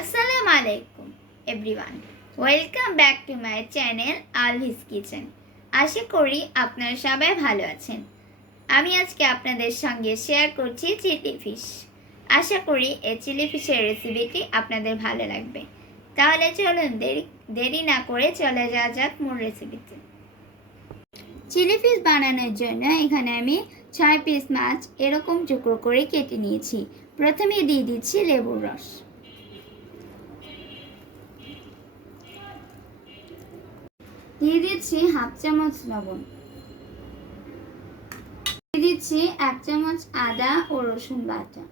আসসালামু আলাইকুম everyone welcome back to my channel Alvi's kitchen আশা করি আপনারা সবাই ভালো আছেন। আমি আজকে আপনাদের সঙ্গে শেয়ার করছি চিলি ফিশ আশা করি এই চিলি ফিশের রেসিপিটি আপনাদের ভালো লাগবে। তাহলে চলুন দেরি দেরি না করে চলে যাওয়া যাক মূল রেসিপিতে চিলি ফিশ বানানোর জন্য এখানে আমি ছয় পিস মাছ এরকম টুকরো করে কেটে নিয়েছি। প্রথমে দিয়ে দিচ্ছি লেবুর রস। দিয়ে দিচ্ছি হাফ চামচ লবণ। দিয়ে দিচ্ছি এক চামচ আদা ও রসুন বাটা।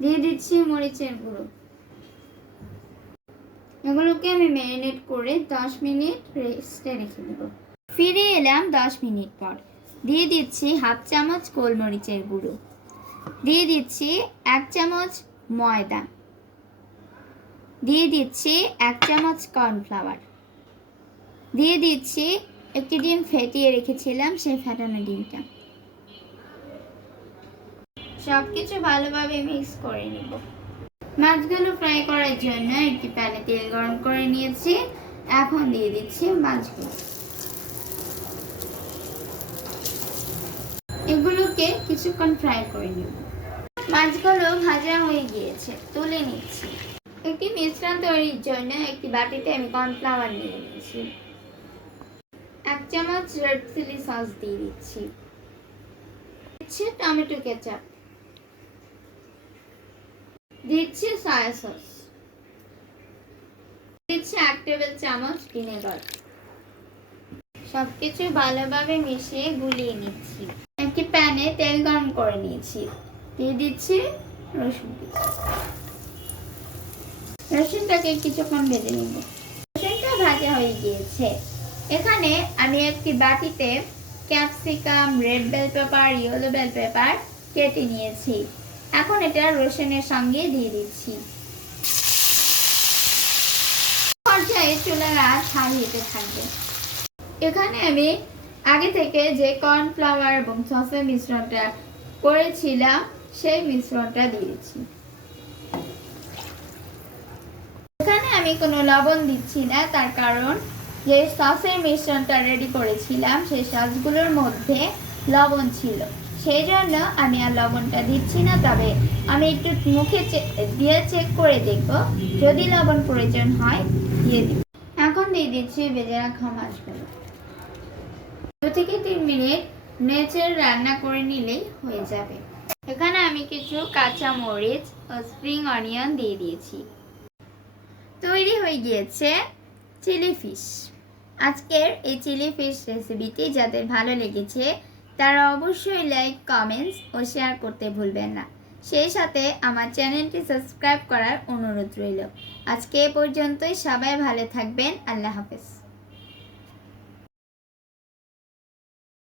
দিয়ে দিচ্ছি মরিচের গুঁড়ো। এগুলোকে আমি ম্যারিনেট করে দশ মিনিট রেস্টে রেখে দেবো। ফিরে এলাম দশ মিনিট পর। দিয়ে দিচ্ছি হাফ চামচ গোলমরিচের গুঁড়ো। দিয়ে দিচ্ছি এক চামচ ময়দা। দিয়ে দিচ্ছি এক চামচ কর্নফ্লাওয়ার। দিয়ে দিচ্ছি, একটি ডিম ফেটিয়ে রেখেছিলাম সেই ফেটানো ডিমটা। সব কিছু ভালোভাবে মিক্স করে নিব। মাছগুলো ফ্রাই করার জন্য একটি প্যানে তেল গরম করে নিয়েছি। এখন দিয়ে দিচ্ছি মাছগুলো। এগুলোকে কিছুক্ষণ ফ্রাই করে নিব। মাছগুলো ভাজা হয়ে গিয়েছে, তুলে নিচ্ছি। একটি মিশ্রণ তৈরির জন্য একটি বাটিতে আমি কর্নফ্লাওয়ার নিয়ে নিয়েছি। চামচ রেড চিলি সস দিয়ে দিচ্ছি। দিচ্ছি টমেটো কেচাপ দিচ্ছি সয়া সস দিচ্ছি এক টেবিল চামচ ভিনেগার সবকিছু ভালোভাবে মিশিয়ে গুলিয়ে নিচ্ছি। একটি প্যানে তেল গরম করে নিয়েছি। দিয়ে দিচ্ছি রসুন রসুনটাকে কিছুক্ষণ ভেজে নিব। রসুনটা ভাজা হয়ে গিয়েছে। এখানে আমি একটি বাটিতে capsicum, red bell pepper, yellow bell pepper কেটে নিয়েছি। এখন এটা রসুনের সঙ্গে দিয়ে দিচ্ছি। পর্যায়ে চুলার আঁচ হারিয়ে থাকবে। এখানে আমি আগে থেকে যে কর্নফ্লাওয়ার এবং সসের মিশ্রণটা করেছিলাম, সেই মিশ্রণটা দিয়েছি এখানে আমি কোনো লবণ দিচ্ছি না, তার কারণ যে সসের মিশ্রণটা রেডি করেছিলাম, সেই সসগুলোর মধ্যে লবণ ছিল। সেই জন্য আমি আর লবণটা দিচ্ছি না, তবে আমি একটু মুখে দিয়ে চেক করে দেখব। যদি লবণ প্রয়োজন হয়, দিয়ে দিব। এখন দিয়ে দিচ্ছি ভেজে রাখা মাছগুলো। দু থেকে তিন মিনিট নেচে রান্না করে নিলেই হয়ে যাবে। এখানে আমি কিছু কাঁচা মরিচ ও স্প্রিং অনিয়ন দিয়ে দিয়েছি। তৈরি হয়ে গিয়েছে চিলি ফিশ। আজকের এই চিলি ফিশ রেসিপিটি যাদের ভালো লেগেছে, তারা অবশ্যই লাইক কমেন্টস ও শেয়ার করতে ভুলবেন না। সেই সাথে আমার চ্যানেলটি সাবস্ক্রাইব করার অনুরোধ রইল। আজকে এ পর্যন্তই, সবাই ভালো থাকবেন, আল্লাহ হাফেজ।